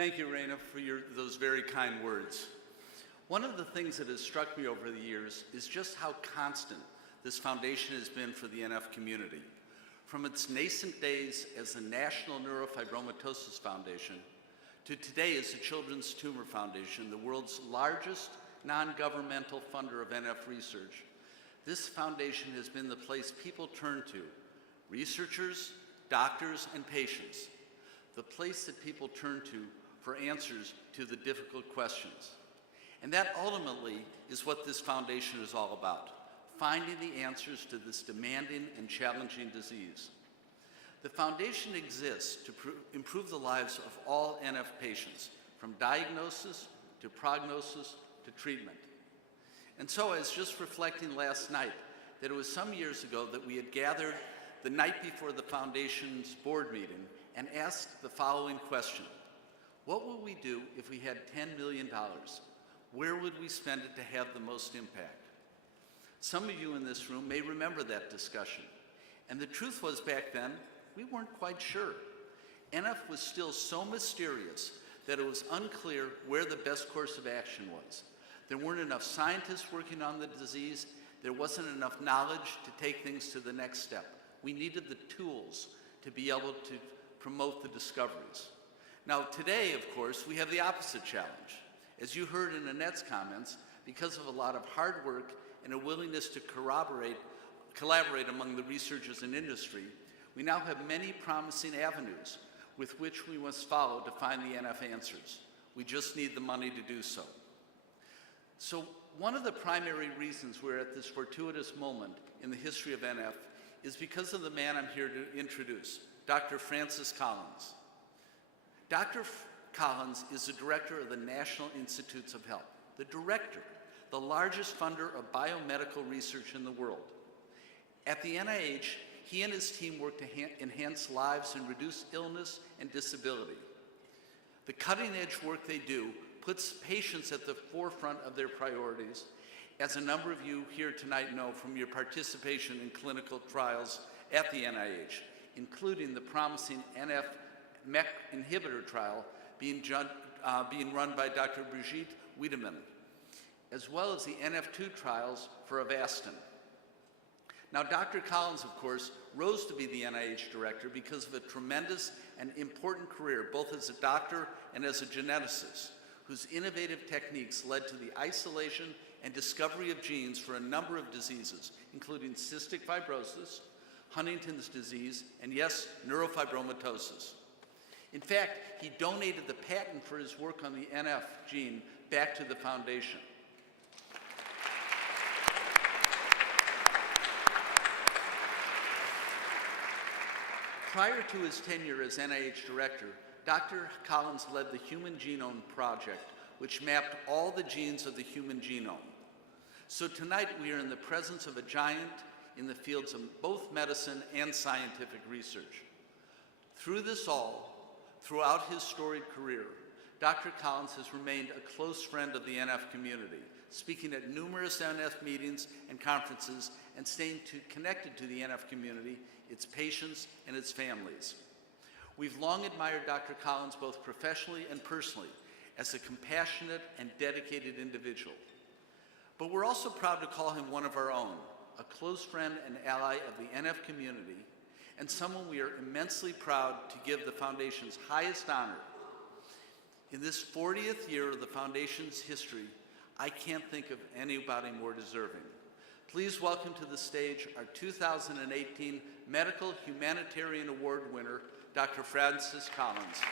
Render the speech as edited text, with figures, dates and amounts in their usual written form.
Thank you, Raina, for those very kind words. One of the things that has struck me over the years is just how constant this foundation has been for the NF community. From its nascent days as the National Neurofibromatosis Foundation to today as the Children's Tumor Foundation, the world's largest non-governmental funder of NF research, this foundation has been the place people turn to, researchers, doctors, and patients, the place that people turn to for answers to the difficult questions. And that ultimately is what this foundation is all about, finding the answers to this demanding and challenging disease. The foundation exists to improve the lives of all NF patients, from diagnosis to prognosis to treatment. And so I was just reflecting last night that it was some years ago that we had gathered the night before the foundation's board meeting and asked the following question: what would we do if we had $10 million? Where would we spend it to have the most impact? Some of you in this room may remember that discussion. And the truth was, back then, we weren't quite sure. NF was still so mysterious that it was unclear where the best course of action was. There weren't enough scientists working on the disease. There wasn't enough knowledge to take things to the next step. We needed the tools to be able to promote the discoveries. Now today, of course, we have the opposite challenge. As you heard in Annette's comments, because of a lot of hard work and a willingness to collaborate among the researchers and industry, we now have many promising avenues with which we must follow to find the NF answers. We just need the money to do so. So one of the primary reasons we're at this fortuitous moment in the history of NF is because of the man I'm here to introduce, Dr. Francis Collins. Dr. Collins is the director of the National Institutes of Health, the largest funder of biomedical research in the world. At the NIH, he and his team work to enhance lives and reduce illness and disability. The cutting-edge work they do puts patients at the forefront of their priorities, as a number of you here tonight know from your participation in clinical trials at the NIH, including the promising NF-MEK inhibitor trial being run by Dr. Brigitte Wiedemann, as well as the NF2 trials for Avastin. Now, Dr. Collins, of course, rose to be the NIH director because of a tremendous and important career, both as a doctor and as a geneticist, whose innovative techniques led to the isolation and discovery of genes for a number of diseases, including cystic fibrosis, Huntington's disease, and yes, neurofibromatosis. In fact, he donated the patent for his work on the NF gene back to the foundation. Prior to his tenure as NIH director, Dr. Collins led the Human Genome Project, which mapped all the genes of the human genome. So tonight we are in the presence of a giant in the fields of both medicine and scientific research. Through this all, throughout his storied career, Dr. Collins has remained a close friend of the NF community, speaking at numerous NF meetings and conferences and staying connected to the NF community, its patients, and its families. We've long admired Dr. Collins both professionally and personally as a compassionate and dedicated individual. But we're also proud to call him one of our own, a close friend and ally of the NF community, and someone we are immensely proud to give the Foundation's highest honor. In this 40th year of the Foundation's history, I can't think of anybody more deserving. Please welcome to the stage our 2018 Medical Humanitarian Award winner, Dr. Francis Collins.